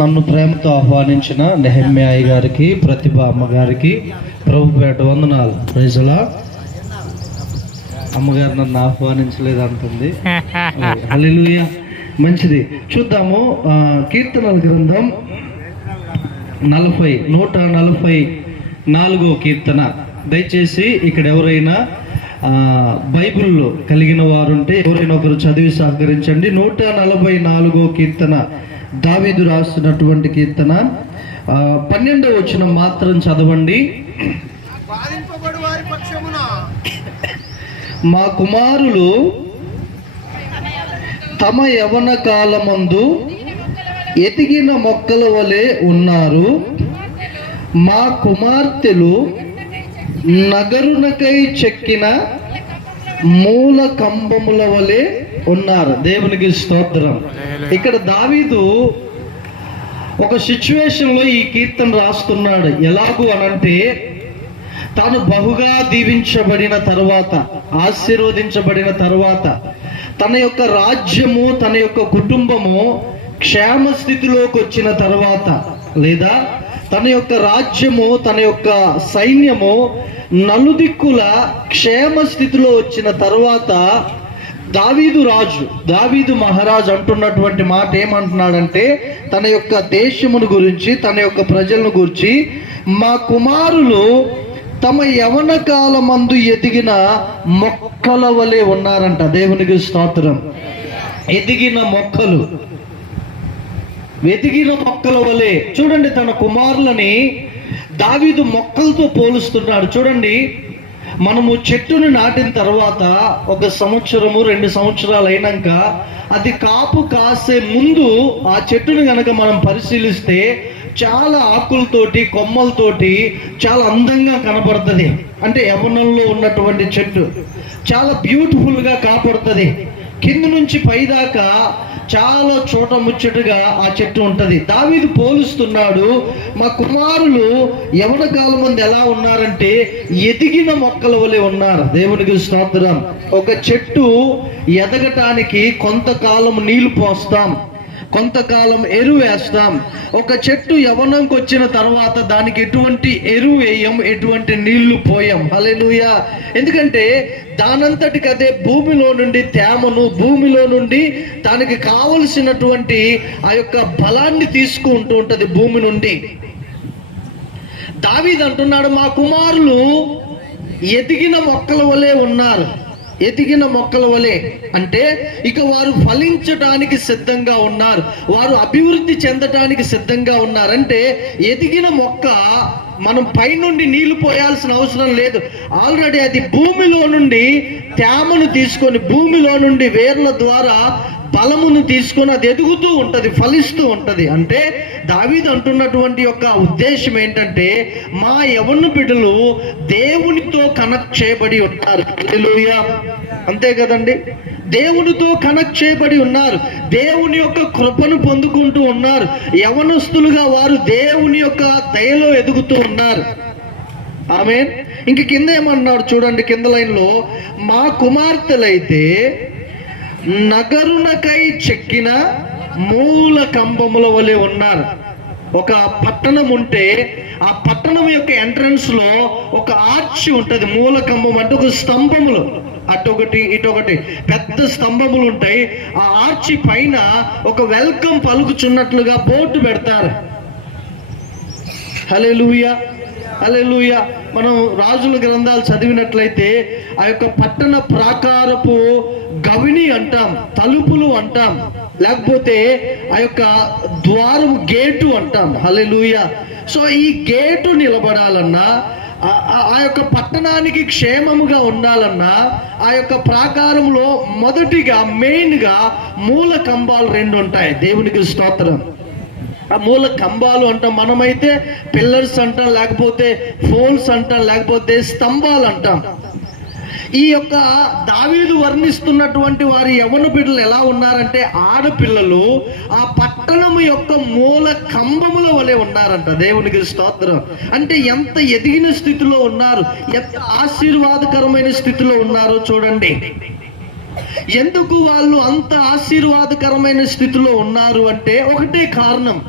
నన్ను ప్రేమతో ఆహ్వానించిన నెహమ్యాయి గారికి ప్రతిభ అమ్మగారికి ప్రభుపేట వందనాలు. ప్రజల? అమ్మగారు నన్ను ఆహ్వానించలేదు అంటుంది హల్లెలూయా. మంచిది. చూద్దాము కీర్తనల గ్రంథం నలభై నూట నలభై నాలుగో కీర్తన. దయచేసి ఇక్కడ ఎవరైనా బైబిల్లో కలిగిన వారుంటే ఎవరైనా ఒకరు చదివి సహకరించండి. నూట నలభై నాలుగో కీర్తన. దావీదు రాస్తున్నటువంటి కీర్తన. ఆ, పన్నెండవ వచ్చిన మాత్రం చదవండి. మా కుమారులు తమ యవన కాలమందు ఎదిగిన మొక్కల వలె ఉన్నారు. మా కుమార్తెలు నగరునకై చెక్కిన మూల కంబముల వలె ఉన్నారు. దేవునికి స్తోత్రం. ఇక్కడ దావీదు ఒక సిచ్యువేషన్లో ఈ కీర్తన రాస్తున్నాడు. ఎలాగూ అనంటే తాను బహుగా దీవించబడిన తరువాత ఆశీర్వదించబడిన తరువాత తన యొక్క రాజ్యము తన యొక్క కుటుంబము క్షేమ స్థితిలోకి వచ్చిన తర్వాత లేదా తన యొక్క రాజ్యము తన యొక్క సైన్యము నలుదిక్కుల క్షేమ స్థితిలో వచ్చిన తర్వాత దావీదు రాజు దావీదు మహారాజు అంటున్నటువంటి మాట ఏమంటున్నాడంటే తన యొక్క దేశమును గురించి తన యొక్క ప్రజలను గురించి మా కుమారులు తమ యవన కాలమందు ఎదిగిన మొక్కల వలె ఉన్నారంట. దేవునికి స్తోత్రం. ఎదిగిన మొక్కలు. వెతిగిన మొక్కల వలె. చూడండి తన కుమారులని దావీదు మొక్కలతో పోలుస్తున్నాడు. చూడండి. మనము చెట్టును నాటిన తర్వాత ఒక సంవత్సరము రెండు సంవత్సరాలు అయినాక అది కాపు కాసే ముందు ఆ చెట్టును గనక మనం పరిశీలిస్తే చాలా ఆకులతోటి కొమ్మలతోటి చాలా అందంగా కనపడుతుంది. అంటే యవనంలో ఉన్నటువంటి చెట్టు. చాలా బ్యూటిఫుల్గా కాపాడుతుంది. కింద నుంచి పైదాకా చాలా చోట ముచ్చటగా ఆ చెట్టు ఉంటుంది. దావీదు పోలుస్తున్నాడు మా కుమారులు యవన కాలం మంది ఎలా ఉన్నారంటే ఎదిగిన మొక్కల వలె ఉన్నారు. దేవునికి స్తోత్రం. ఒక చెట్టు ఎదగటానికి కొంతకాలం నీళ్ళు పోస్తాం. కొంతకాలం ఎరువు వేస్తాం. ఒక చెట్టు యవనంకి వచ్చిన తర్వాత దానికి ఎటువంటి ఎరువు వేయం ఎటువంటి నీళ్ళు పోయం. అలెలుయ ఎందుకంటే దానంతటికి అదే భూమిలో నుండి తేమను భూమిలో నుండి దానికి కావలసినటువంటి ఆ యొక్క బలాన్ని తీసుకుంటూ ఉంటుంది భూమి నుండి. దావీద్ అంటున్నాడు మా కుమారులు ఎదిగిన మొక్కల వలె ఉన్నారు. ఎదిగిన మొక్కల వలె. అంటే ఇక వారు ఫలించటానికి సిద్ధంగా ఉన్నారు. వారు అభివృద్ధి చెందటానికి సిద్ధంగా ఉన్నారు. అంటే ఎదిగిన మొక్క మనం పైనుండి నీళ్ళు పోయాల్సిన అవసరం లేదు. ఆల్రెడీ అది భూమిలో నుండి తేమను తీసుకొని భూమిలో నుండి వేర్ల ద్వారా బలమును తీసుకొని అది ఎదుగుతూ ఉంటుంది ఫలిస్తూ ఉంటుంది. అంటే దావీదు అంటున్నటువంటి యొక్క ఉద్దేశం ఏంటంటే మా యవన బిడ్డలు దేవునితో కనెక్ట్ చేయబడి ఉంటారు. అంతే కదండి? దేవునితో కనెక్ట్ చేయబడి ఉన్నారు. దేవుని యొక్క కృపను పొందుకుంటూ ఉన్నారు. యవనస్తులుగా వారు దేవుని యొక్క దయలో ఎదుగుతూ ఉన్నారు. ఆమె ఇంక కింద ఏమన్నాడు చూడండి కింద లైన్లో మా కుమార్తెలైతే నగరునకై చెక్కిన మూల కంబముల వలె ఉన్నారు. ఒక పట్టణం ఉంటే ఆ పట్టణం యొక్క ఎంట్రన్స్లో ఒక ఆర్చి ఉంటది మూల కంబం అంటే ఒక స్తంభములు. అటొకటి ఇటొకటి. పెద్ద స్తంభములు ఉంటాయి ఆ ఆర్చి పైన ఒక వెల్కమ్ పలుకుచున్నట్లుగా బోర్డు పెడతారు. హల్లెలూయా హల్లెలూయా. మనం రాజుల గ్రంథాలు చదివినట్లయితే ఆ యొక్క పట్టణ ప్రాకారపు గవిని అంటాం తలుపులు అంటాం లేకపోతే ఆ యొక్క ద్వారం గేటు అంటాం. హలే లూయ సో ఈ గేటు నిలబడాలన్నా ఆ- యొక్క పట్టణానికి క్షేమముగా ఉండాలన్నా ఆ యొక్క ప్రాకారంలో మొదటిగా మెయిన్గా మూల కంబాలు రెండు ఉంటాయి. దేవునికి స్తోత్రం. ఆ మూల కంబాలు అంటాం మనమైతే పిల్లర్స్ అంటాం లేకపోతే ఫోన్స్ అంటాం లేకపోతే స్తంభాలు అంటాం. ఈ యొక్క దావీదు వర్ణిస్తున్నటువంటి వారి యవన బిడ్డలు ఎలా ఉన్నారంటే ఆడపిల్లలు ఆ పట్టణం యొక్క మూల కంబముల వలె ఉన్నారంట. దేవునికి స్తోత్రం. అంటే ఎంత ఎదిగిన స్థితిలో ఉన్నారు ఎంత ఆశీర్వాదకరమైన స్థితిలో ఉన్నారో చూడండి. ఎందుకు వాళ్ళు అంత ఆశీర్వాదకరమైన స్థితిలో ఉన్నారు అంటే ఒకటే కారణం.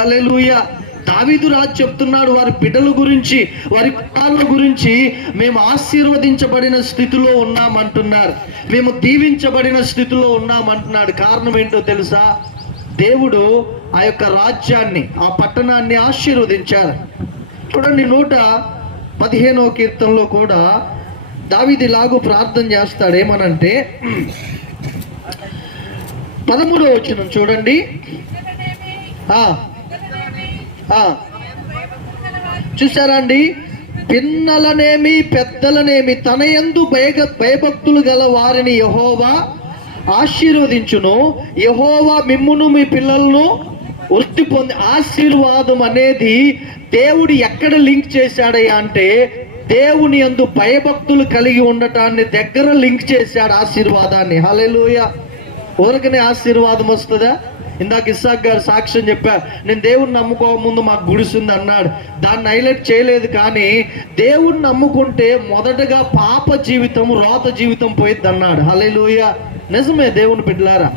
హల్లెలూయా. దావీదు రాజు చెప్తున్నాడు వారి బిడ్డల గురించి వారి కుమారుల గురించి మేము ఆశీర్వదించబడిన స్థితిలో ఉన్నామంటున్నారు. మేము దీవించబడిన స్థితిలో ఉన్నామంటున్నాడు. కారణం ఏంటో తెలుసా? దేవుడు ఆ యొక్క రాజ్యాన్ని ఆ పట్టణాన్ని ఆశీర్వదించారు. చూడండి నూట పదిహేనవ కీర్తనలో కూడా దావీది లాగు ప్రార్థన చేస్తాడు. ఏమనంటే పదమూడో వచ్చిన చూడండి. ఆ. చూసారా అండి? పిన్నలనేమి పెద్దలనేమి తన యందు భయగ భయభక్తులు గల వారిని యహోవా ఆశీర్వదించును. యహోవా మిమ్మును మీ పిల్లలను వృత్తి పొంది ఆశీర్వాదం అనేది దేవుడు ఎక్కడ లింక్ చేశాడయ్యా అంటే దేవుని యందు భయభక్తులు కలిగి ఉండటాన్ని దగ్గర లింక్ చేశాడు ఆశీర్వాదాన్ని. హల్లెలూయ. ఊరకనే ఆశీర్వాదం వస్తుందా? ఇందాక ఇస్సాక్ గారు సాక్ష్యం చెప్పా నేను దేవుణ్ణి నమ్ముకో ముందు మాకు గుడిసింది అన్నాడు. దాన్ని హైలైట్ చేయలేదు కానీ దేవుణ్ణి నమ్ముకుంటే మొదటగా పాప జీవితం రోత జీవితం పోయిద్ది అన్నాడు. హలేలుయ నిజమే దేవుని బిడ్డలారా.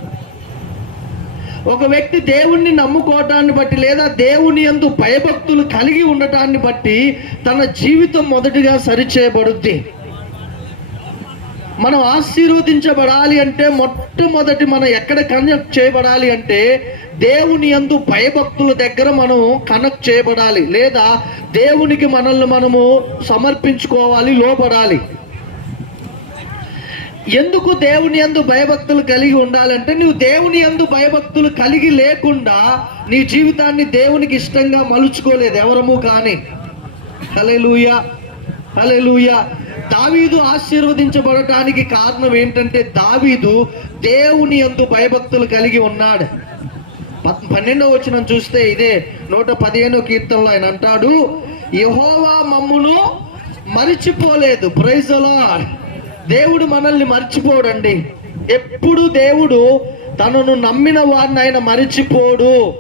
ఒక వ్యక్తి దేవుణ్ణి నమ్ముకోవటాన్ని బట్టి లేదా దేవుని యందు భయభక్తులు కలిగి ఉండటాన్ని బట్టి తన జీవితం మొదటిగా సరిచేయబడుద్ది. మనం ఆశీర్వదించబడాలి అంటే మొట్టమొదటి మనం ఎక్కడ కనెక్ట్ చేయబడాలి అంటే దేవుని యందు భయభక్తుల దగ్గర మనం కనెక్ట్ చేయబడాలి లేదా దేవునికి మనల్ని మనము సమర్పించుకోవాలి లోపడాలి ఎందుకు దేవుని యందు భయభక్తులు కలిగి ఉండాలంటే నువ్వు దేవుని యందు భయభక్తులు కలిగి లేకుండా నీ జీవితాన్ని దేవునికి ఇష్టంగా మలుచుకోలేదు. ఎవరము కానీ. హల్లెలూయా. హల్లెలూయా. దావీదు ఆశీర్వదించబడటానికి కారణం ఏంటంటే దావీదు దేవుని యందు భయభక్తులు కలిగి ఉన్నాడు. పన్నెండో పన్నెండవ వచనం చూస్తే ఇదే నూట పదిహేనో కీర్తనలో ఆయన అంటాడు యహోవా మమ్మును మరిచిపోలేదు. ప్రైజలా దేవుడు మనల్ని మర్చిపోడండి. ఎప్పుడు దేవుడు తనను నమ్మిన వారిని ఆయన మరిచిపోడు.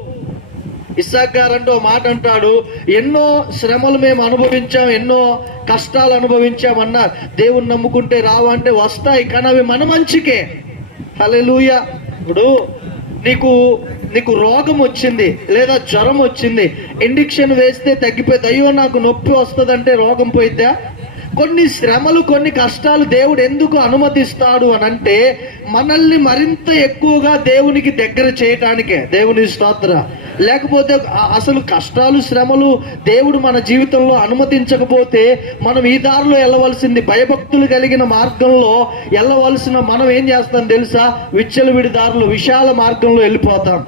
ఇస్సాక్ గారు అంటే ఓ మాట అంటాడు ఎన్నో శ్రమలు మేము అనుభవించాం ఎన్నో కష్టాలు అనుభవించాం అన్నారు నమ్ముకుంటే రావు అంటే వస్తాయి కానీ అవి మన మంచికే. హలెలూయ ఇప్పుడు నీకు నీకు రోగం వచ్చింది లేదా జ్వరం వచ్చింది ఇండిక్షన్ వేస్తే తగ్గిపోయింది అయ్యో నాకు నొప్పి వస్తుందంటే రోగం పోయిద్దా? కొన్ని శ్రమలు కొన్ని కష్టాలు దేవుడు ఎందుకు అనుమతిస్తాడు అని అంటే మనల్ని మరింత ఎక్కువగా దేవునికి దగ్గర చేయటానికే. దేవుని స్తోత్ర. లేకపోతే అసలు కష్టాలు శ్రమలు దేవుడు మన జీవితంలో అనుమతించకపోతే మనం ఈ దారిలో వెళ్ళవలసింది భయభక్తులు కలిగిన మార్గంలో వెళ్ళవలసిన మనం ఏం చేస్తాం తెలుసా? విచ్చలవిడి దారిలో విశాల మార్గంలో వెళ్ళిపోతాం.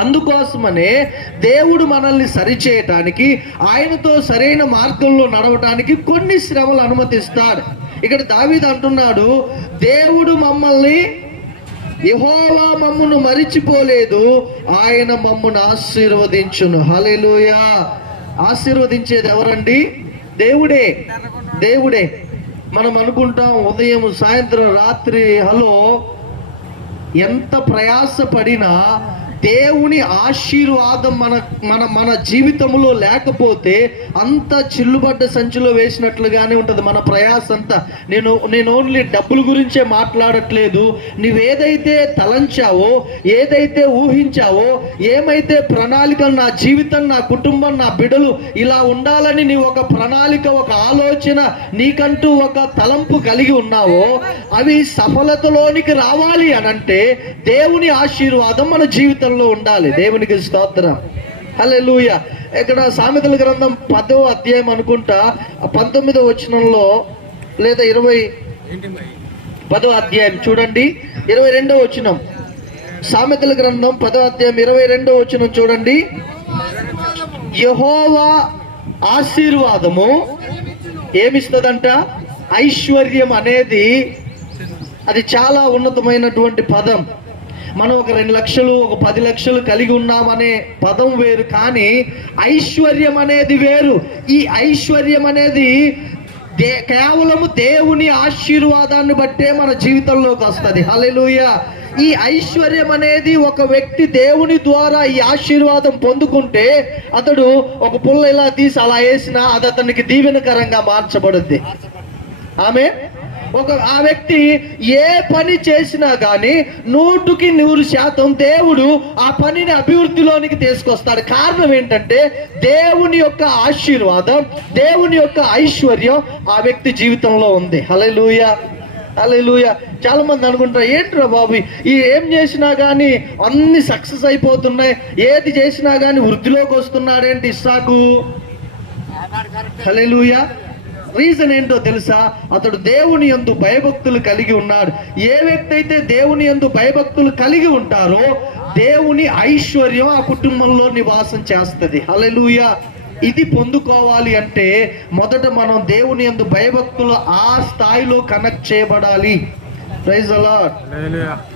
అందుకోసమనే దేవుడు మనల్ని సరిచేయటానికి ఆయనతో సరైన మార్గంలో నడవటానికి కొన్ని శ్రమలు అనుమతిస్తాడు. ఇక్కడ దావీద్ అంటున్నాడు దేవుడు మమ్మల్ని యహోవా మమ్మును మరిచిపోలేదు. ఆయన మమ్మును ఆశీర్వదించును. హల్లెలూయా. ఆశీర్వదించేది ఎవరండి? దేవుడే. దేవుడే. మనం అనుకుంటాం ఉదయం సాయంత్రం రాత్రి హలో ఎంత ప్రయాసపడినా దేవుని ఆశీర్వాదం మన మన మన జీవితంలో లేకపోతే అంత చిల్లుబడ్డ సంచిలో వేసినట్లుగానే ఉంటుంది మన ప్రయాస అంతా. నేను నేను ఓన్లీ డబ్బుల గురించే మాట్లాడట్లేదు. నువ్వేదైతే తలంచావో ఏదైతే ఊహించావో ఏమైతే ప్రణాళిక నా జీవితం నా కుటుంబం నా బిడలు ఇలా ఉండాలని నీ ఒక ప్రణాళిక ఒక ఆలోచన నీకంటూ ఒక తలంపు కలిగి ఉన్నావో అవి సఫలతలోనికి రావాలి అని అంటే దేవుని ఆశీర్వాదం మన జీవితంలో ఉండాలి. దేవునికి స్తోత్రం. లూయ ఇక్కడ సామెతల గ్రంథం పదో అధ్యాయం అనుకుంటా పంతొమ్మిదో వచనంలో లేదా ఇరవై పదో అధ్యాయం చూడండి. ఇరవై రెండో వచనం. సామెతల గ్రంథం పదో అధ్యాయం ఇరవై రెండో వచనం చూడండి. యహోవా ఆశీర్వాదము ఏమిస్తుందంట? ఐశ్వర్యం అనేది అది చాలా ఉన్నతమైనటువంటి పదం. మనం ఒక రెండు లక్షలు ఒక పది లక్షలు కలిగి ఉన్నామనే పదం వేరు కానీ ఐశ్వర్యం అనేది వేరు. ఈ ఐశ్వర్యం అనేది దే కేవలము దేవుని ఆశీర్వాదాన్ని బట్టే మన జీవితంలోకి వస్తుంది. హలెలుయ ఈ ఐశ్వర్యం అనేది ఒక వ్యక్తి దేవుని ద్వారా ఈ ఆశీర్వాదం పొందుకుంటే అతడు ఒక పుల్ల ఇలా తీసి అలా వేసినా అది అతనికి దీవెనకరంగా మార్చబడుద్ది. ఆమె ఒక ఆ వ్యక్తి ఏ పని చేసినా కానీ నూటికి నూరు శాతం దేవుడు ఆ పనిని అభివృద్ధిలోనికి తీసుకొస్తాడు. కారణం ఏంటంటే దేవుని యొక్క ఆశీర్వాదం దేవుని యొక్క ఐశ్వర్యం ఆ వ్యక్తి జీవితంలో ఉంది. హల్లెలూయ! అలెలుయ చాలా మంది అనుకుంటారు ఏంట్రా బాబు ఈ ఏం చేసినా కానీ అన్ని సక్సెస్ అయిపోతున్నాయి. ఏది చేసినా కానీ వృద్ధిలోకి వస్తున్నాడేంటి ఇస్సాకు? హల్లెలూయ! రీజన్ ఏంటో తెలుసా? అతడు దేవుని యందు భయభక్తులు కలిగి ఉన్నాడు. ఏ వ్యక్తి అయితే దేవుని యందు భయభక్తులు కలిగి ఉంటారో దేవుని ఐశ్వర్యం ఆ కుటుంబంలో నివాసం చేస్తుంది. హల్లెలూయ! ఇది పొందుకోవాలి అంటే మొదట మనం దేవుని యందు భయభక్తులు ఆ స్థాయిలో కనెక్ట్ చేయబడాలి. ప్రైజ్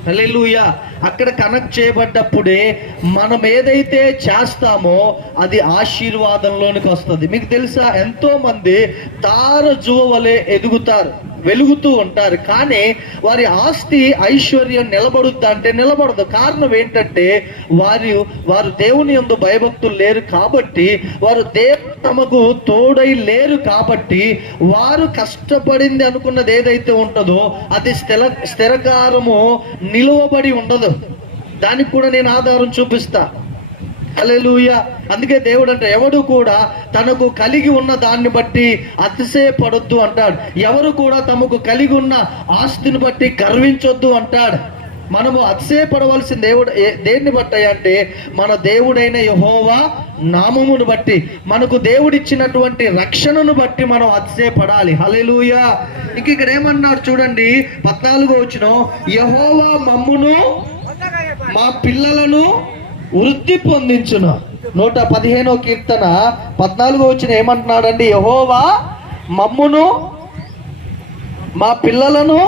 హల్లెలూయా అక్కడ కనెక్ట్ చేయబడ్డప్పుడే మనం ఏదైతే చేస్తామో అది ఆశీర్వాదంలోనికి వస్తుంది. మీకు తెలుసా? ఎంతో మంది తార జువ వలె ఎదుగుతారు. వెలుగుతూ ఉంటారు. కానీ వారి ఆస్తి ఐశ్వర్యం నిలబడుద్దా అంటే నిలబడదు. కారణం ఏంటంటే వారు వారు దేవుని యందు భయభక్తులు లేరు కాబట్టి వారు దేవుడు తమకు తోడై లేరు కాబట్టి వారు కష్టపడింది అనుకున్నది ఏదైతే ఉంటుందో అది స్థిర స్థిరకారము నిలువబడి ఉండదు. దానికి కూడా నేను ఆధారం చూపిస్తా. అలెలుయ అందుకే దేవుడు అంటే ఎవడు కూడా తనకు కలిగి ఉన్న దాన్ని బట్టి అతిశయపడొద్దు అంటాడు. ఎవరు కూడా తమకు కలిగి ఉన్న ఆస్తిని బట్టి గర్వించొద్దు అంటాడు. మనము అతిశయపడవలసిన దేవుడు ఏ- దేన్ని బట్టి అంటే మన దేవుడైన యహోవా నామమును బట్టి. మనకు దేవుడిచ్చినటువంటి రక్షణను బట్టి మనం అతిశయపడాలి. హలెలుయ ఇంక ఇక్కడ ఏమన్నాడు చూడండి పద్నాలుగో వచ్చిన యహోవా మమ్మును మా పిల్లలను వృద్ధి పొందించును. నూట పదిహేనో కీర్తన పద్నాలుగో వచ్చిన ఏమంటున్నాడండి? యహోవా మమ్మును మా పిల్లలను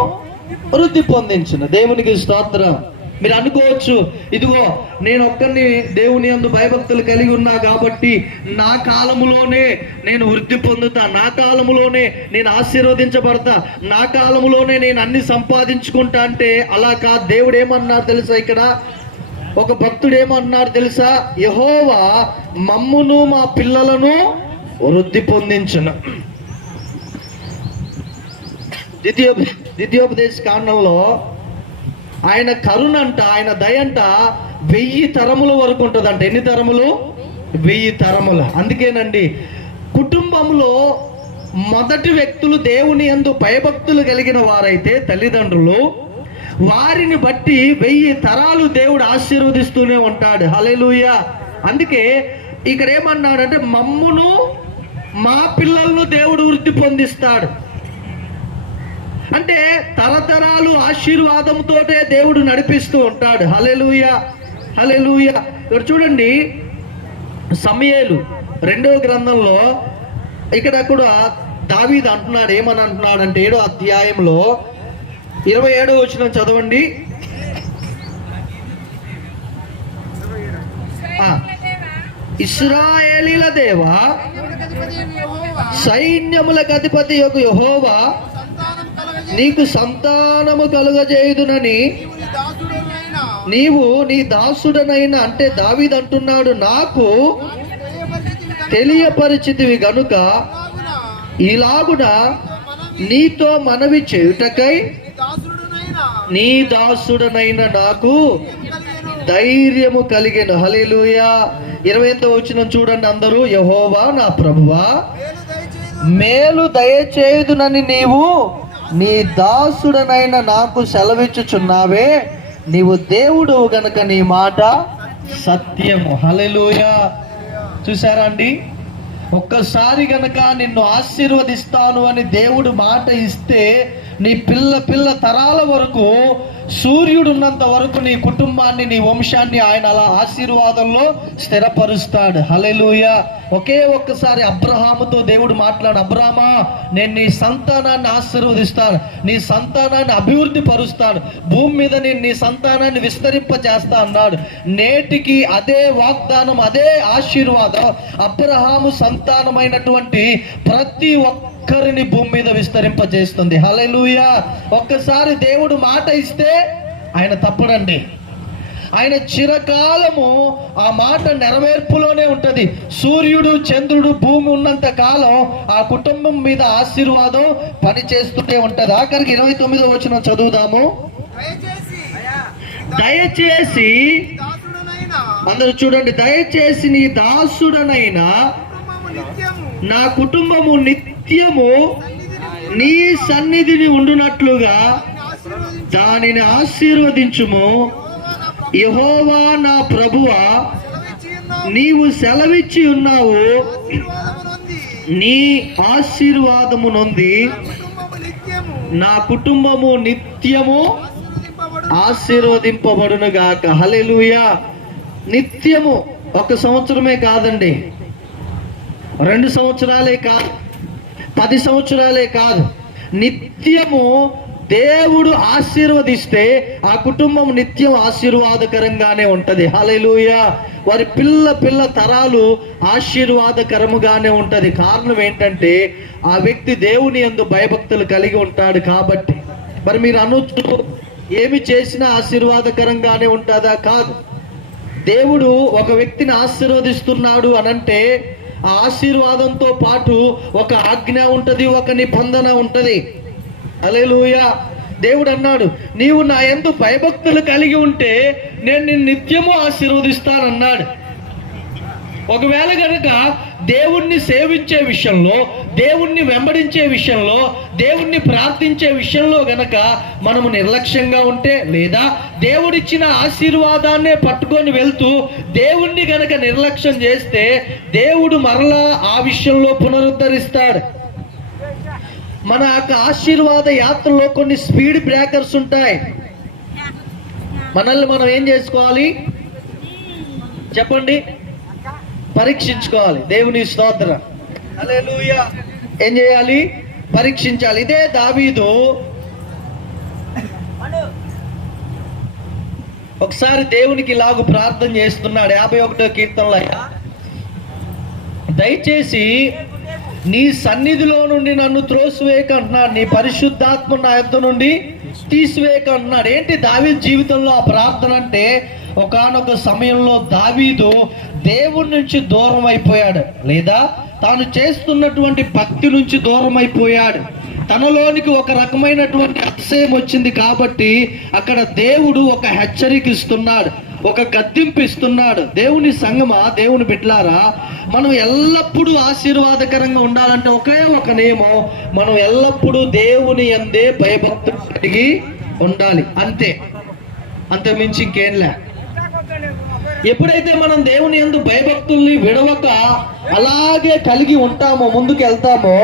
వృద్ధి పొందించును. దేవునికి స్తోత్రం. మీరు అనుకోవచ్చు ఇదిగో నేను ఒక్కరిని దేవుని అందు భయభక్తులు కలిగి ఉన్నా కాబట్టి నా కాలములోనే నేను వృద్ధి పొందుతా నా కాలములోనే నేను ఆశీర్వదించబడతా నా కాలములోనే నేను అన్ని సంపాదించుకుంటా అంటే అలా కా దేవుడు ఏమన్నారు తెలుసా ఇక్కడ? ఒక భక్తుడు ఏమన్నాడు తెలుసా? యహోవా మమ్మును మా పిల్లలను వృద్ధి పొందించును. ద్వితీయ ద్వితీయోపదేశ కాండంలో ఆయన కరుణంట ఆయన దయంట వెయ్యి తరముల వరకు ఉంటుందంట. ఎన్ని తరములు? వెయ్యి తరములు. అందుకేనండి కుటుంబంలో మొదటి వ్యక్తులు దేవుని యందు భయభక్తులు కలిగిన వారైతే తల్లిదండ్రులు వారిని బట్టి వెయ్యి తరాలు దేవుడు ఆశీర్వదిస్తూనే ఉంటాడు. హల్లెలూయ. అందుకే ఇక్కడ ఏమన్నాడంటే మమ్మును మా పిల్లలను దేవుడు వృద్ధి పొందిస్తాడు. అంటే తరతరాలు ఆశీర్వాదంతోటే దేవుడు నడిపిస్తూ ఉంటాడు. హలెలుయ హలెలుయ ఇక్కడ చూడండి సమయేలు రెండవ గ్రంథంలో ఇక్కడ కూడా దావీద్ అంటున్నాడు. ఏమని అంటున్నాడు అంటే ఏడో అధ్యాయంలో ఇరవై ఏడో వచ్చిన చదవండి. ఇస్రాయేలీల దేవా సైన్యములకు అధిపతి యొక్క యహోవా నీకు సంతానము కలుగజేయుదునని నీవు నీ దాసుడనైనా దాసుడనైన అంటే దావీద్ అంటున్నాడు నాకు తెలియపరిచితివి కనుక గనుక ఇలాగున నీతో మనవి చేయుటకై నీ దాసుడనైన నాకు ధైర్యము కలిగెను. హల్లెలూయా. ఇరవై ఎనిమిదో వచ్చిన చూడండి అందరూ. యహోవా నా ప్రభువా. మేలు దయచేయుదునని నీవు నీ దాసుడనైన నాకు సెలవిచ్చుచున్నావే. నీవు దేవుడు గనుక నీ మాట సత్యము. హల్లెలూయా. చూసారా అండి? ఒక్కసారి గనక నిన్ను ఆశీర్వదిస్తాను అని దేవుడు మాట ఇస్తే నీ పిల్ల పిల్ల తరాల వరకు సూర్యుడు ఉన్నంత వరకు నీ కుటుంబాన్ని నీ వంశాన్ని ఆయన అలా ఆశీర్వాదంలో స్థిరపరుస్తాడు. హలెలుయ ఒకే ఒక్కసారి అబ్రహాముతో దేవుడు మాట్లాడు అబ్రహమా నేను నీ సంతానాన్ని ఆశీర్వదిస్తాను నీ సంతానాన్ని అభివృద్ధి పరుస్తాను భూమి మీద నేను నీ సంతానాన్ని విస్తరింప చేస్తా అన్నాడు. నేటికి అదే వాగ్దానం అదే ఆశీర్వాదం అబ్రహాము సంతానమైనటువంటి ప్రతి ఒక్క ఒక్కరిని భూమి మీద విస్తరింపజేస్తుంది. హల్లెలూయా. ఒక్కసారి దేవుడు మాట ఇస్తే ఆయన తప్పడండి. ఆయన చిరకాలము ఆ మాట నెరవేర్పులోనే ఉంటది. సూర్యుడు చంద్రుడు భూమి ఉన్నంత కాలం ఆ కుటుంబం మీద ఆశీర్వాదం పని చేస్తూనే ఉంటది. ఆఖరికి ఇరవై తొమ్మిదో వచ్చిన చదువుదాము. దయచేసి అందరూ చూడండి. దయచేసి నీ దాసుడనైనా నా కుటుంబము నిత్యము నీ సన్నిధిని ఉండునట్లుగా దానిని ఆశీర్వదించుము. నా యహోవా నా ప్రభువ నీవు సెలవిచ్చి ఉన్నావు. నీ ఆశీర్వాదము నొంది నా కుటుంబము నిత్యము ఆశీర్వదింపబడును గాక హలెలుయా నిత్యము ఒక సంవత్సరమే కాదండి. రెండు సంవత్సరాలే కాదు. పది సంవత్సరాలే కాదు. నిత్యము దేవుడు ఆశీర్వదిస్తే ఆ కుటుంబం నిత్యం ఆశీర్వాదకరంగానే ఉంటది. హల్లెలూయా. వారి పిల్ల పిల్ల తరాలు ఆశీర్వాదకరముగానే ఉంటది. కారణం ఏంటంటే ఆ వ్యక్తి దేవుని యందు భయభక్తులు కలిగి ఉంటాడు కాబట్టి. మరి మీరు అనొచ్చు ఏమి చేసినా ఆశీర్వాదకరంగానే ఉంటుందా? కాదు. దేవుడు ఒక వ్యక్తిని ఆశీర్వదిస్తున్నాడు అనంటే ఆ ఆశీర్వాదంతో పాటు ఒక ఆజ్ఞ ఉంటుంది ఒక నిబంధన ఉంటుంది. అలెలుయ దేవుడు అన్నాడు నీవు నా ఎందు భయభక్తులు కలిగి ఉంటే నేను నిన్ను నిత్యము ఆశీర్వదిస్తానన్నాడు. ఒకవేళ కనుక దేవుణ్ణి సేవించే విషయంలో దేవుణ్ణి వెంబడించే విషయంలో దేవుణ్ణి ప్రార్థించే విషయంలో గనక మనము నిర్లక్ష్యంగా ఉంటే లేదా దేవుడిచ్చిన ఆశీర్వాదాన్నే పట్టుకొని వెళ్తూ దేవుణ్ణి గనక నిర్లక్ష్యం చేస్తే దేవుడు మరలా ఆ విషయంలో పునరుద్ధరిస్తాడు. మన యొక్క ఆశీర్వాద యాత్రలో కొన్ని స్పీడ్ బ్రేకర్స్ ఉంటాయి. మనల్ని మనం ఏం చేసుకోవాలి? చెప్పండి. పరీక్షించుకోవాలి. దేవుని స్తోత్రం. ఏం చేయాలి? పరీక్షించాలి. ఇదే దావీదు. ఒకసారి దేవునికి ఇలాగ ప్రార్థన చేస్తున్నాడు. యాభై ఒకటో కీర్తనలో దయచేసి నీ సన్నిధిలో నుండి నన్ను త్రోసివేయక అంటున్నాడు. నీ పరిశుద్ధాత్మ నా యొద్ద నుండి తీసివేయక అంటున్నాడు. ఏంటి దావీదు జీవితంలో ఆ ప్రార్థన అంటే? ఒకానొక సమయంలో దావీదు దేవుడి నుంచి దూరం అయిపోయాడు. లేదా తాను చేస్తున్నటువంటి భక్తి నుంచి దూరం అయిపోయాడు. తనలోనికి ఒక రకమైనటువంటి అతిశయం వచ్చింది కాబట్టి అక్కడ దేవుడు ఒక హెచ్చరిక ఇస్తున్నాడు ఒక గద్దింపు ఇస్తున్నాడు దేవుని సంగమా? దేవుని బిడ్లారా మనం ఎల్లప్పుడూ ఆశీర్వాదకరంగా ఉండాలంటే ఒకే ఒక నియమం మనం ఎల్లప్పుడూ దేవుని అందే భయభక్తులు కలిగి ఉండాలి. అంతే. అంతే మించి ఇంకేం లే. ఎప్పుడైతే మనం దేవుని యందు భయభక్తుల్ని విడవక అలాగే కలిగి ఉంటామో ముందుకు వెళ్తామో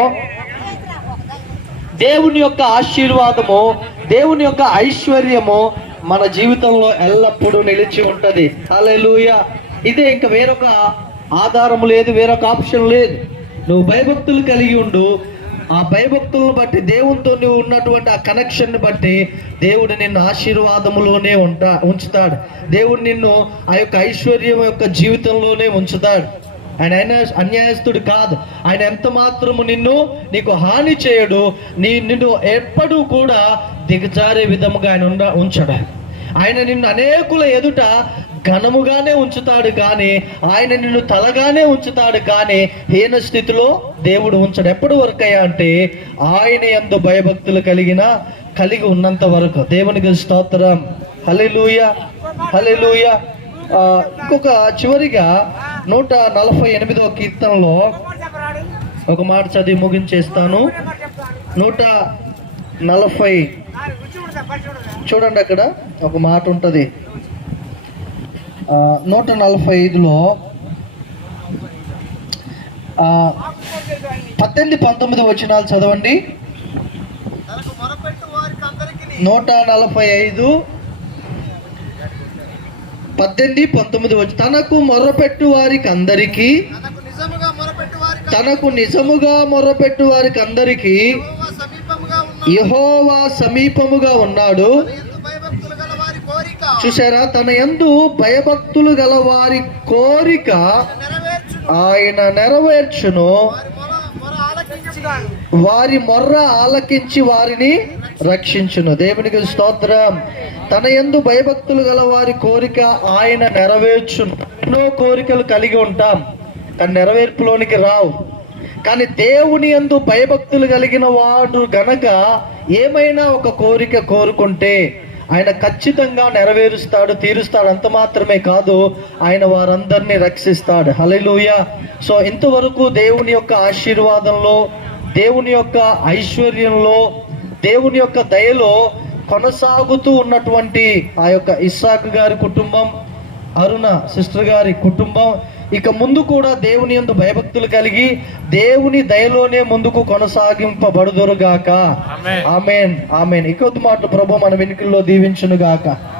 దేవుని యొక్క ఆశీర్వాదము దేవుని యొక్క ఐశ్వర్యము మన జీవితంలో ఎల్లప్పుడూ నిలిచి ఉంటది. అలెలుయ ఇదే ఇంకా వేరొక ఆధారం లేదు వేరొక ఆప్షన్ లేదు. నువ్వు భయభక్తులు కలిగి ఉండు ఆ భయభక్తులను బట్టి దేవునితో నువ్వు ఉన్నటువంటి ఆ కనెక్షన్ని బట్టి దేవుడు నిన్ను ఆశీర్వాదములోనే ఉంటా ఉంచుతాడు. దేవుడు నిన్ను ఆ యొక్క ఐశ్వర్యం యొక్క జీవితంలోనే ఉంచుతాడు. ఆయన ఆయన అన్యాయస్తుడు కాదు. ఆయన ఎంత మాత్రము నిన్ను నీకు హాని చేయడు. నీ నిన్ను ఎప్పుడూ కూడా దిగజారే విధముగా ఆయన ఉండ ఉంచడు. ఆయన నిన్ను అనేకుల ఎదుట ఘనముగానే ఉంచుతాడు కానీ ఆయన నిన్ను తలగానే ఉంచుతాడు కానీ హీన స్థితిలో దేవుడు ఉంచడు. ఎప్పటి వరకయ్యా అంటే ఆయన ఎందు భయభక్తులు కలిగిన కలిగి ఉన్నంత వరకు. దేవునికి స్తోత్రం. హలిలూయ హలిలూయ ఇంకొక చివరిగా నూట నలభై ఎనిమిదవ కీర్తనలో ఒక మాట చదివి ముగించేస్తాను. నూట నలభై. చూడండి అక్కడ ఒక మాట ఉంటుంది. నూట నలభై ఐదులో పద్దెనిమిది పంతొమ్మిది వచనాలు చదవండి. మొరపెట్టు నూట నలభై ఐదు పద్దెనిమిది పంతొమ్మిది వచ్చి తనకు మొర్రపెట్టు వారికి అందరికీ తనకు నిజముగా మొరపెట్టు వారికి అందరికీ యహోవా సమీపముగా ఉన్నాడు ఎందు భయభక్తులు గల వారి కోరిక చూసారా తన ఎందు భయభక్తులు గల వారి కోరిక ఆయన నెరవేర్చును. వారి మొర్ర ఆలకించి వారిని రక్షించును. దేవునికి స్తోత్రం. తన ఎందు భయభక్తులు గల వారి కోరిక ఆయన నెరవేర్చును. ఎన్నో కోరికలు కలిగి ఉంటాం. కానీ నెరవేర్పులోనికి రావు. కానీ దేవుని యందు భయభక్తులు కలిగిన వాడు గనక ఏమైనా ఒక కోరిక కోరుకుంటే ఆయన ఖచ్చితంగా నెరవేరుస్తాడు తీరుస్తాడు అంత మాత్రమే కాదు ఆయన వారందరినీ రక్షిస్తాడు. హల్లెలూయా. సో ఇంతవరకు దేవుని యొక్క ఆశీర్వాదంలో దేవుని యొక్క ఐశ్వర్యంలో దేవుని యొక్క దయలో కొనసాగుతూ ఉన్నటువంటి ఆ యొక్క ఇస్సాకు గారి కుటుంబం అరుణ సిస్టర్ గారి కుటుంబం ఇక ముందు కూడా దేవుని యందు భయభక్తులు కలిగి దేవుని దయలోనే ముందుకు కొనసాగింపబడుదురుగాక. ఆమెన్. ఆమెన్. ఇకొద్ది మాట ప్రభు మన వెనుకల్లో దీవించును గాక